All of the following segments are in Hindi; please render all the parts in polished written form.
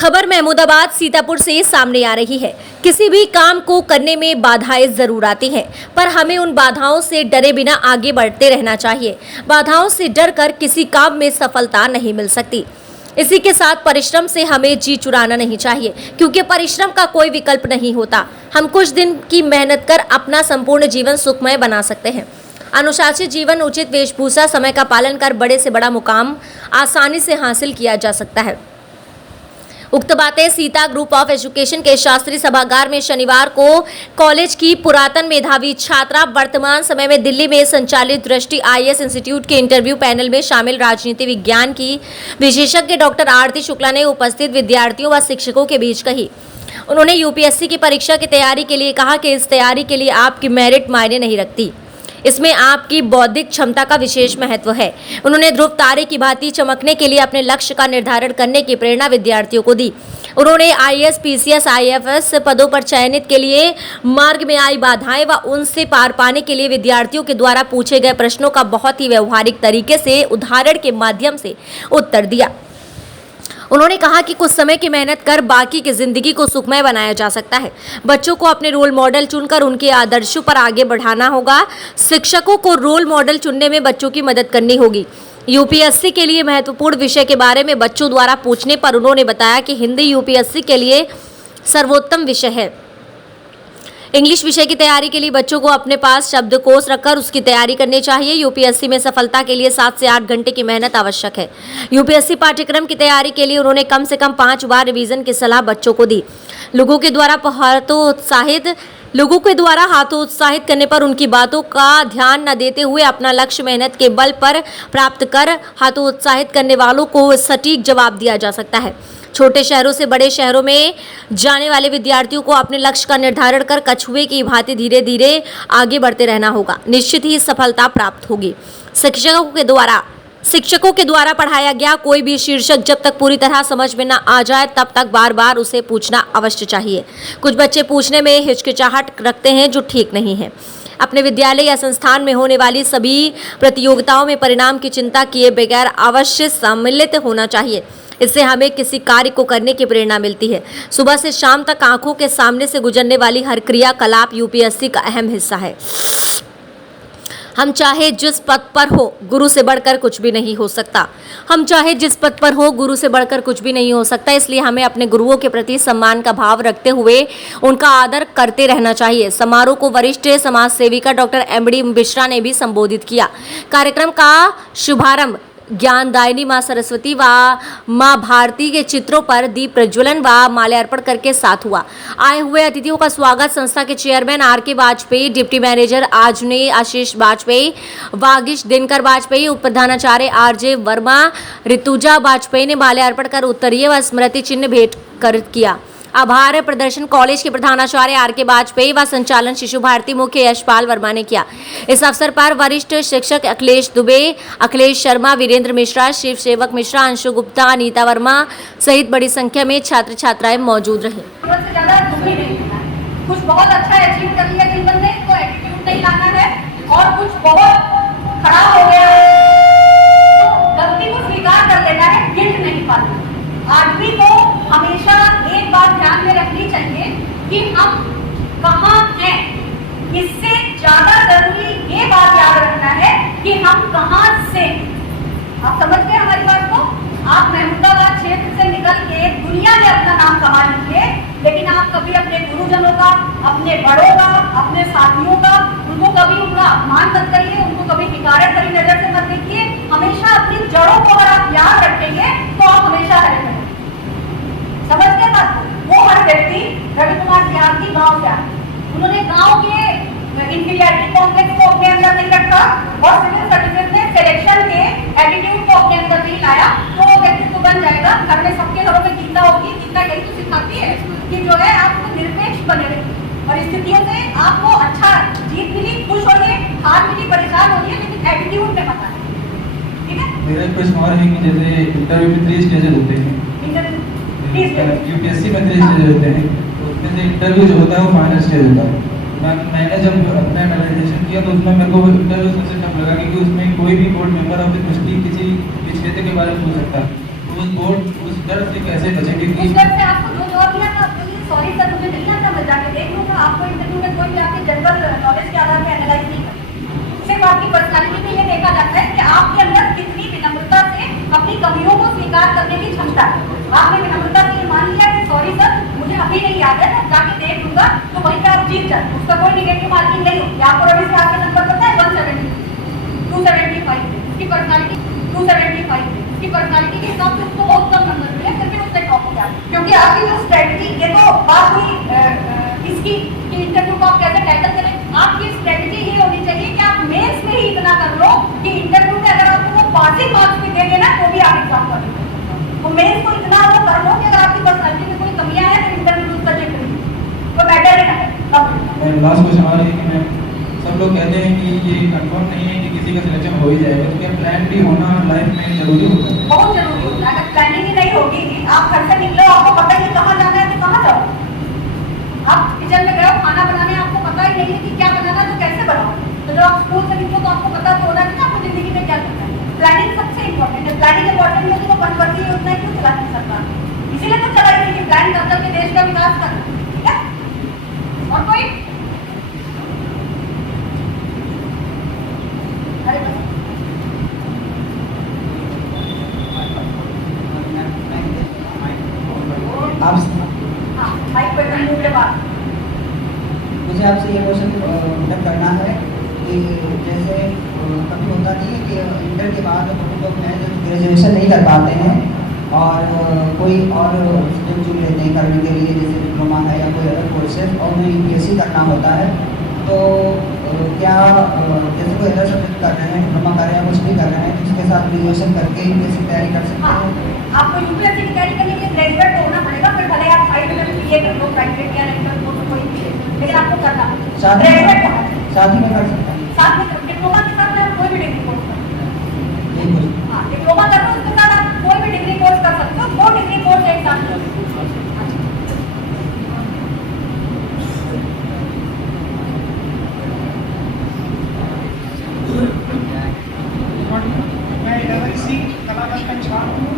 खबर महमूदाबाद सीतापुर से सामने आ रही है। किसी भी काम को करने में बाधाएं जरूर आती हैं, पर हमें उन बाधाओं से डरे बिना आगे बढ़ते रहना चाहिए। बाधाओं से डरकर किसी काम में सफलता नहीं मिल सकती। इसी के साथ परिश्रम से हमें जी चुराना नहीं चाहिए, क्योंकि परिश्रम का कोई विकल्प नहीं होता। हम कुछ दिन की मेहनत कर अपना संपूर्ण जीवन सुखमय बना सकते हैं। अनुशासित जीवन, उचित वेशभूषा, समय का पालन कर बड़े से बड़ा मुकाम आसानी से हासिल किया जा सकता है। उक्त बातें सीता ग्रुप ऑफ एजुकेशन के शास्त्री सभागार में शनिवार को कॉलेज की पुरातन मेधावी छात्रा, वर्तमान समय में दिल्ली में संचालित दृष्टि IAS इंस्टीट्यूट के इंटरव्यू पैनल में शामिल राजनीति विज्ञान की विशेषज्ञ डॉक्टर आरती शुक्ला ने उपस्थित विद्यार्थियों व शिक्षकों के बीच कही। उन्होंने UPSC की परीक्षा की तैयारी के लिए कहा कि इस तैयारी के लिए आपकी मेरिट मायने नहीं रखती, इसमें आपकी बौद्धिक क्षमता का विशेष महत्व है। उन्होंने ध्रुव तारे की भांति चमकने के लिए अपने लक्ष्य का निर्धारण करने की प्रेरणा विद्यार्थियों को दी। उन्होंने IAS, PCS, IFS पदों पर चयनित के लिए मार्ग में आई बाधाएं व उनसे पार पाने के लिए विद्यार्थियों के द्वारा पूछे गए प्रश्नों का बहुत ही व्यवहारिक तरीके से उदाहरण के माध्यम से उत्तर दिया। उन्होंने कहा कि कुछ समय की मेहनत कर बाकी की जिंदगी को सुखमय बनाया जा सकता है। बच्चों को अपने रोल मॉडल चुनकर उनके आदर्शों पर आगे बढ़ाना होगा। शिक्षकों को रोल मॉडल चुनने में बच्चों की मदद करनी होगी। UPSC के लिए महत्वपूर्ण विषय के बारे में बच्चों द्वारा पूछने पर उन्होंने बताया कि हिंदी UPSC के लिए सर्वोत्तम विषय है। इंग्लिश विषय की तैयारी के लिए बच्चों को अपने पास शब्दकोश रखकर उसकी तैयारी करनी चाहिए। UPSC में सफलता के लिए 7 से 8 घंटे की मेहनत आवश्यक है। UPSC पाठ्यक्रम की तैयारी के लिए उन्होंने कम से कम 5 बार रिवीजन की सलाह बच्चों को दी। लोगों के द्वारा हाथोत्साहित करने पर उनकी बातों का ध्यान न देते हुए अपना लक्ष्य मेहनत के बल पर प्राप्त कर हाथोत्साहित करने वालों को सटीक जवाब दिया जा सकता है। छोटे शहरों से बड़े शहरों में जाने वाले विद्यार्थियों को अपने लक्ष्य का निर्धारण कर कछुए की भांति धीरे धीरे आगे बढ़ते रहना होगा। निश्चित ही सफलता प्राप्त होगी। शिक्षकों के द्वारा पढ़ाया गया कोई भी शीर्षक जब तक पूरी तरह समझ में न आ जाए तब तक बार बार उसे पूछना अवश्य चाहिए। कुछ बच्चे पूछने में हिचकिचाहट रखते हैं, जो ठीक नहीं है। अपने विद्यालय या संस्थान में होने वाली सभी प्रतियोगिताओं में परिणाम की चिंता किए बगैर अवश्य सम्मिलित होना चाहिए। इससे हमें किसी कार्य को करने की प्रेरणा मिलती है। सुबह से शाम तक आंखों के सामने से गुजरने वाली हर क्रियाकलाप UPSC का अहम हिस्सा है। हम चाहे जिस पद पर हो, गुरु से बढ़कर कुछ भी नहीं हो सकता। इसलिए हमें अपने गुरुओं के प्रति सम्मान का भाव रखते हुए उनका आदर करते रहना चाहिए। समारोह को वरिष्ठ समाज सेविका डॉक्टर MD मिश्रा ने भी संबोधित किया। कार्यक्रम का शुभारंभ ज्ञानदायिनी मां सरस्वती व मां भारती के चित्रों पर दीप प्रज्वलन व माल्यार्पण करके साथ हुआ। आए हुए अतिथियों का स्वागत संस्था के chairman RK Vajpayee, deputy manager Ashish Vajpayee, Vagish Dinkar Vajpayee, उप प्रधानाचार्य RJ वर्मा, ऋतुजा वाजपेयी ने माल्यार्पण कर उत्तरीय व स्मृति चिन्ह भेंट कर किया। आभार प्रदर्शन कॉलेज के प्रधानाचार्य RK वाजपेयी व संचालन शिशु भारती मुख्य यशपाल वर्मा ने किया। इस अवसर पर वरिष्ठ शिक्षक अखिलेश दुबे, अखिलेश शर्मा, वीरेंद्र मिश्रा, शिव सेवक मिश्रा, अंशु गुप्ता, अनीता वर्मा सहित बड़ी संख्या में छात्र छात्राएं मौजूद रहे। कुछ बहुत अच्छा अचीव कर लिया जिन बंदे को एटीट्यूड नहीं लाना है, और कुछ बहुत खराब हो गया तो गलती को स्वीकार कर लेना है, गिल्ट नहीं पाना। आदमी को हमेशा एक बात ध्यान में रखनी चाहिए कि हम कहाँ हैं। इससे ज्यादा जरूरी ये बात याद रखना है कि हम कहाँ से। आप समझ गए हमारी बात को? आप महमूदाबाद क्षेत्र से निकल के दुनिया में अपना नाम कमा लीजिए, लेकिन आप कभी अपने गुरुजनों का, अपने बड़ों का, अपने साथियों का, उनको कभी उनका अपमान मत करिए, उनको कभी हिकारत भरी नजर से मत देखिए। हमेशा अपनी जड़ों को अगर आप याद रखेंगे तो आप हमेशा हरे रहेंगे। समझ गए बात? वो हर व्यक्ति रवि कुमार बिहारी गांव से आए, उन्होंने गांव के इंफीरियरिटी कॉम्प्लेक्स को अपने अंदर नहीं रखा और सिविल सर्विसेज में सिलेक्शन के एटीट्यूड को अपने अंदर नहीं लाया, तो वो व्यक्तित्व बन जाएगा। घर में सबके घरों में गीता होगी, गीता यही तो सिखाती है कि जो है आपको निरपेक्ष बने रहिए और स्थितियों से आपको अच्छा जीत मिली, खुश होइए, हार मिली, परेशान होइए, लेकिन एटीट्यूड पे मत आइए। ठीक है? मेरा क्वेश्चन और है कि जैसे इंटरव्यू में 3 स्टेजेस होते हैं, UPSC में 3 स्टेज होते हैं, तो उसमें से इंटरव्यू जो होता है वो फाइनल स्टेज होता है। मैंने जब अपना एनालाइजेशन किया तो उसमें मेरे को इंटरव्यू सबसे टफ लगा, क्योंकि उसमें कोई भी बोर्ड मेंबर ऑफ किसी भी क्षेत्र के बारे में पूछ सकता है। तो उस डर से कैसे बचे? क्योंकि आपके अंदर कितनी विनम्रता से अपनी कमियों को स्वीकार करने की क्षमता है। आपने विनम्रता से ये मान लिया कि सॉरी सर, मुझे अभी नहीं याद है, मैं जाके देख लूंगा, तो वहीं पे आप जीत जाते, उसका कोई निगेटिव मार्किंग नहीं होती। आपको रवि से आपका नंबर पता है 170, 275 की पर्सनालिटी 275 की पर्सनालिटी के हिसाब से उसको बहुत कम नंबर मिले, फिर भी उससे टॉप हो गया। क्योंकि आपकी जो स्ट्रेटजी, ये तो बात हुई इसकी कि इंटरव्यू को आप कैसे टैकल करें। आपकी स्ट्रेटजी ये होनी चाहिए कि आप मेंस में ही इतना कर लो कि इंटरव्यू में अगर आपको वो पासिंग मार्क्स भी दे देना तो भी आप एग्जाम कर लो। तो मेंस को इतना वो कर लो कि अगर आपकी पर्सनालिटी में कोई कमियां हैं तो इंटरव्यू उसका चेक करिए, तो बेटर ही ना है। लास्ट क्वेश्चन आ रही है कि मैं, सब लोग कहते हैं कि ये कंफर्म नहीं है कि किसी का सिलेक्शन हो ही जाएगा, तो क्या प्लान भी होना लाइफ में जरूरी होता है? बहुत जरूरी होता है। अगर प्लानिंग ही नहीं होगी, आप घर से निकलो, आपको पता ही नहीं कहाँ जाना है तो कहाँ जाओ। आप किचन में गए हो खाना बनाने, आपको पता ही नहीं है कि क्या बनाना है तो कैसे बनाओ। तो जब आप स्कूल से निकलो तो आपको पता तो होना है कि आपको जिंदगी में क्या करना है। प्लानिंग सबसे इंपॉर्टेंट है। प्लानिंग इंपॉर्टेंट नहीं होती तो पंचवर्षीय योजना क्यों चलाती सरकार? इसीलिए तो चलाई थी कि प्लान कर करके देश का विकास करना। ठीक है, और कोई? अरे बस आप हाँ, माइक पे मुंह पे बात। मुझे आपसे ये क्वेश्चन मतलब करना है कि जैसे कभी होता नहीं है कि इंटर के बाद हम लोग हैं जो ग्रेजुएशन नहीं कर पाते हैं और कोई और स्ट्रीम चुन लेते हैं करने के लिए, जैसे डिप्लोमा है या कोई अदर कोर्सेज, और उन्हें यूपीएससी करना होता है। तो क्या जैसे कोई अदर सब्जेक्ट कर रहे हैं, डिप्लोमा कर रहे हैं, कुछ भी कर रहे हैं, तो उसके साथ ग्रेजुएशन करके यूपीएससी तैयारी कर सकते हाँ, हैं? आपको यूपीएससी की तैयारी करने के लिए ग्रेजुएट होना पड़ेगा, फिर भले आप साइड में बीए कर लो, प्राइवेट या लेक्चर कोर्स कोई भी है, लेकिन आपको करना साथ ग्रेजुएट होना ही चाहिए। साथ ही में कर सकते हैं? साथ में डिप्लोमा के साथ आप कोई भी डिग्री कोर्स कर सकते हैं। यही क्वेश्चन। हाँ, डिप्लोमा कर लो, उसके साथ आप कोई भी डिग्री कोर्स कर सकते हो, 2 डिग्री कोर्स एक साथ कर सकते हो। मैं इसी कलाकार का छात्र हूँ।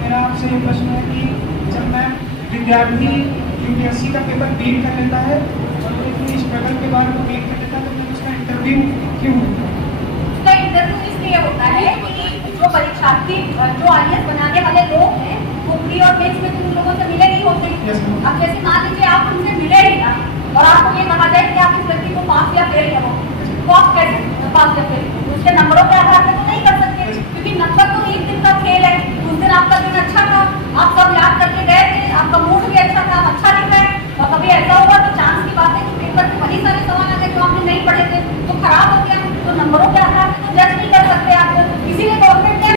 मेरा आपसे ये प्रश्न है कि जब मैं विद्यार्थी यूपीएससी का पेपर बीट कर लेता है और वो इतनी स्ट्रगल के बाद वो बीट कर लेता है, तो फिर उसका इंटरव्यू क्यों होता है? उसका इंटरव्यू इसलिए होता है कि जो परीक्षार्थी, जो आईएएस बनाने वाले लोग हैं, वो प्री और मेंस में तो उन लोगों से मिले नहीं होते। Yes, ma'am. अब जैसे मान लीजिए आप उनसे मिले ही ना और आपको ये कहा जाए कि आप इस व्यक्ति को पास या फेल करो, तो आप कैसे पास या फेल करो? उसके नंबरों के आधार पर तो नहीं कर सकते, क्योंकि नंबर तो एक दिन का खेल है। उस दिन आपका दिन अच्छा था, आप सब याद करके गए थे, आपका मूड भी अच्छा था, आप अच्छा लिख रहे हैं, और कभी ऐसा हुआ तो चांस की बात है कि पेपर में वही सारे सवाल आ गए जो आपने नहीं पढ़े थे, तो खराब